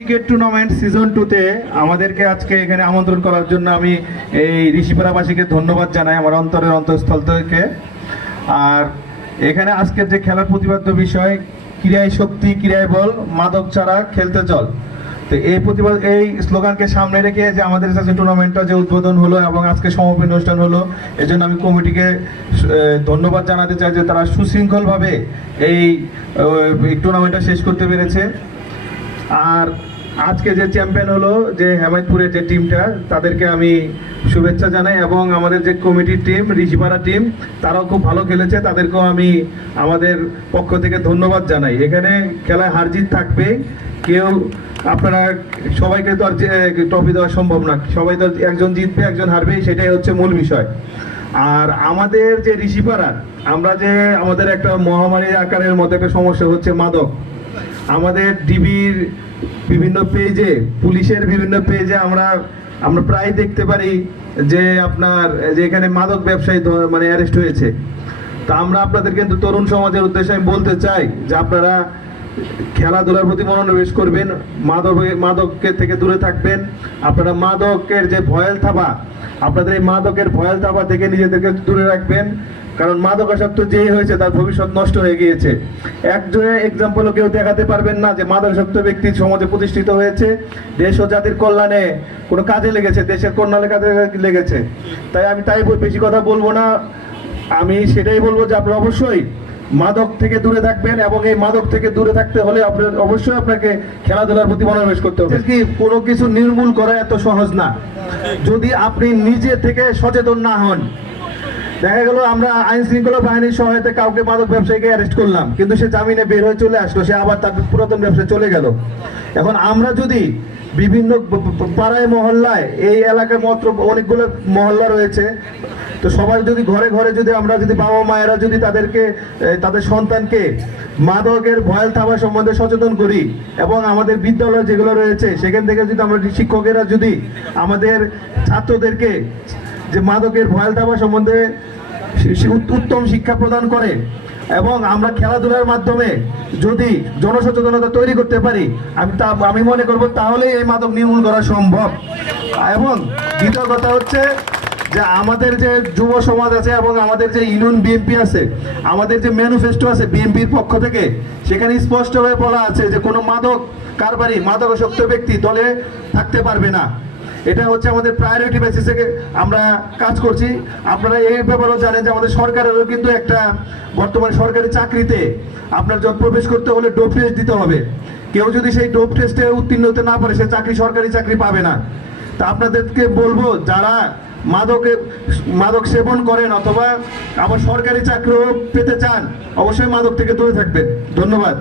Cricket tournament season 2 তে আমাদেরকে আজকে এখানে আমন্ত্রণ করার জন্য আমি এই ঋষিপাড়াবাসীকে ধন্যবাদ জানাই আমার অন্তরের অন্তঃস্থল থেকে। আর এখানে আজকের যে খেলার প্রতিপাদ্য বিষয় ক্রীড়ায় শক্তি, ক্রীড়ায় বল, মাদক ছাড়া খেলতে চল। তো এই স্লোগানকে সামনে রেখে যে আমাদের কাছে টুর্নামেন্টটা যে উদ্বোধন হলো এবং আজকে সমাপনী অনুষ্ঠান হলো, এজন্য আমি কমিটিকে ধন্যবাদ জানাতে চাই যে তারা সুশৃঙ্খলভাবে এই টুর্নামেন্টটা শেষ করতে পেরেছে। আর আজকে যে চ্যাম্পিয়ন হলো যে হেমায়তপুরের যে টিমটা, তাদেরকে আমি শুভেচ্ছা জানাই এবং আমাদের যে কমিটির টিম ঋষিপাড়া টিম, তারাও খুব ভালো খেলেছে, তাদেরকেও আমি আমাদের পক্ষ থেকে ধন্যবাদ জানাই। এখানে খেলায় হার জিত থাকবে, কেউ আপনারা সবাইকে তো আর ট্রফি দেওয়া সম্ভব না, সবাই তো একজন জিতবে একজন হারবে, সেটাই হচ্ছে মূল বিষয়। আর আমাদের যে ঋষিপাড়া, আমরা যে আমাদের একটা মহামারী আকারের মতো একটা সমস্যা হচ্ছে মাদক। আমাদের ডিবির বিভিন্ন পেজে, পুলিশের বিভিন্ন পেজে আমরা প্রায় দেখতে পারি যে আপনার যে এখানে মাদক ব্যবসায়ী মানে অ্যারেস্ট হয়েছে। তা আমরা আপনাদের কিন্তু তরুণ সমাজের উদ্দেশ্যে আমি বলতে চাই যে আপনারা খেলাধুলার প্রতি মনোনিবেশ করবেন, মাদকের থেকে দূরে থাকবেন। আপনারা মাদকের যে ভয়াল থাবা, আপনাদের এই মাদকের ভয়াল থাবা থেকে নিজেদেরকে দূরে রাখবেন, কারণ মাদকাসক্ত যেই হয়েছে তার ভবিষ্যৎ নষ্ট হয়ে গিয়েছে। একজনের এক্সাম্পলও কেউ দেখাতে পারবেন না যে মাদকাসক্ত ব্যক্তি সমাজে প্রতিষ্ঠিত হয়েছে, দেশ ও জাতির কল্যাণে কোনো কাজে লেগেছে, দেশের কল্যাণে কাজে লেগেছে। তাই বেশি কথা বলবো না, আমি সেটাই বলবো যে আপনারা অবশ্যই মাদক থেকে দূরে থাকবেন এবং এই মাদক থেকে দূরে থাকতে হলে অবশ্যই আপনাকে খেলাধুলার প্রতি মনোনিবেশ করতে হবে। কোনো কিছু নির্মূল করা এত সহজ না যদি আপনি নিজে থেকে সচেতন না হন। দেখা গেল আমরা আইন শৃঙ্খলা বাহিনীর সহায়তায় কাউকে মাদক ব্যবসায়ীকে অ্যারেস্ট করলাম, কিন্তু সে জামিনে বের হয়ে চলে আসলো, সে আবার তার পুরাতন ব্যবসায় চলে গেল। এখন আমরা যদি বিভিন্ন পাড়ায় মহল্লায়, এই এলাকায় মাত্র অনেকগুলো মহল্লা রয়েছে, তো সবাই যদি ঘরে ঘরে যদি আমরা যদি বাবা মায়েরা যদি তাদের সন্তানকে মাদকের ভয়াল থাবা সম্বন্ধে সচেতন করি এবং আমাদের বিদ্যালয় যেগুলো রয়েছে সেখান থেকে যদি আমরা শিক্ষকেরা যদি আমাদের ছাত্রদেরকে যে মাদকের ভয়াল থাবা সম্বন্ধে উত্তম শিক্ষা প্রদান করে এবং আমরা খেলাধুলার মাধ্যমে যদি জনসচেতনতা তৈরি করতে পারি, আমি মনে করব তাহলে এই মাদক নির্মূল করা সম্ভব। এবং দ্বিতীয় কথা হচ্ছে যে আমাদের যে যুব সমাজ আছে এবং আমাদের যে ইউনিয়ন বিএনপি আছে, আমাদের যে ম্যানিফেস্টো আছে বিএনপির পক্ষ থেকে, সেখানে স্পষ্টভাবে বলা আছে যে কোনো মাদক কারবারি, মাদকাসক্ত ব্যক্তি দলে থাকতে পারবে না। এটা হচ্ছে আমাদের প্রায়োরিটি বেসিসে আমরা কাজ করছি। আপনারা এই ব্যাপারেও জানেন যে আমাদের সরকারেরও কিন্তু একটা বর্তমান সরকারি চাকরিতে আপনার যখন প্রবেশ করতে হলে ডোপ টেস্ট দিতে হবে। কেউ যদি সেই ডোপ টেস্টে উত্তীর্ণ হতে না পারে, সে সরকারি চাকরি পাবে না। তা আপনাদেরকে বলবো, যারা মাদক সেবন করেন অথবা আবার সরকারি চাকরিও পেতে চান, অবশ্যই মাদক থেকে দূরে থাকবেন। ধন্যবাদ।